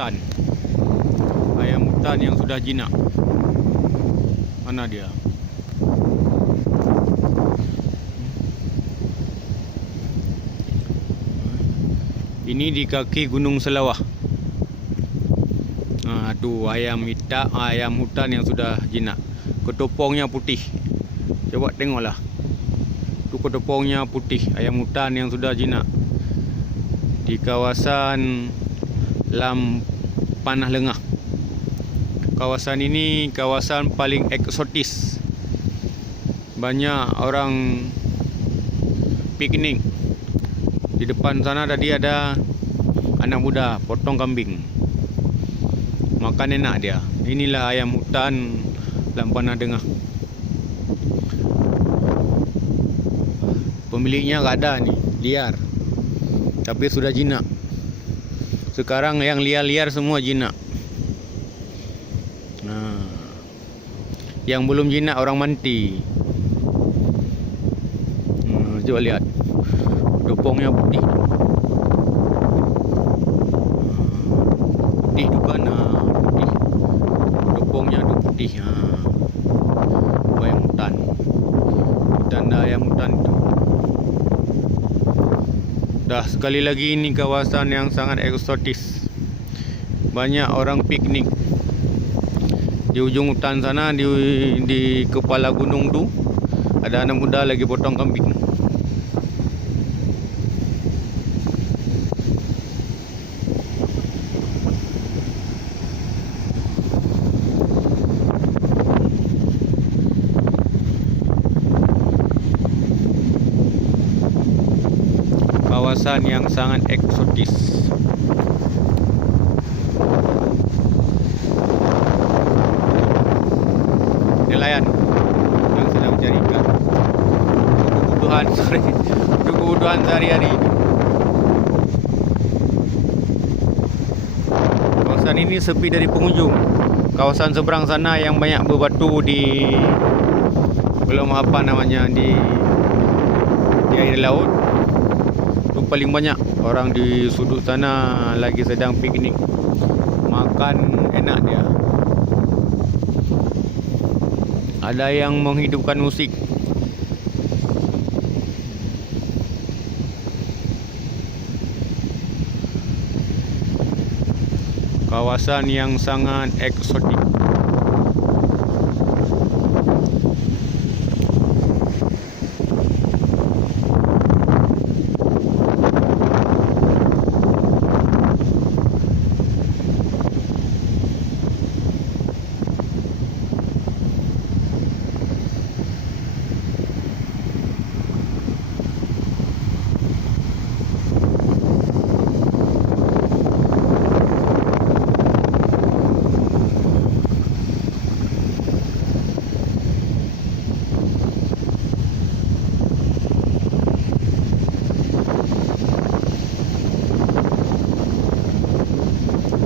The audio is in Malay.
hutan. Ayam hutan yang sudah jinak. Mana dia? Ini di kaki Gunung Selawah. Tu ayam hutan yang sudah jinak. Ketopongnya putih. Coba tengoklah. Tu ketopongnya putih. Ayam hutan yang sudah jinak. Di kawasan Panah Lengah. Kawasan ini kawasan paling eksotis. Banyak orang piknik. Di depan sana tadi ada anak muda potong kambing. Makan enak dia. Inilah ayam hutan Panah Lengah. Pemiliknya tak ada ni, liar. Tapi sudah jinak. Sekarang yang liar-liar semua jinak. Yang belum jinak orang manti. Coba lihat. Topongnya putih. Putih tu kan, putih. Topongnya tu putih. Ayam hutan. Tanda ayam hutan tu. Dah sekali lagi ini kawasan yang sangat eksotis. Banyak orang piknik. Di ujung hutan sana, di kepala gunung tu, ada anak muda lagi potong kambing. Kawasan yang sangat eksotis. Nelayan yang sedang mencari ikan. Kebutuhan sehari-hari. Kawasan ini sepi dari pengunjung. Kawasan seberang sana yang banyak berbatu di air laut. Itu paling banyak orang di sudut sana lagi sedang piknik. Makan enak dia. Ada yang menghidupkan musik. Kawasan yang sangat eksotik.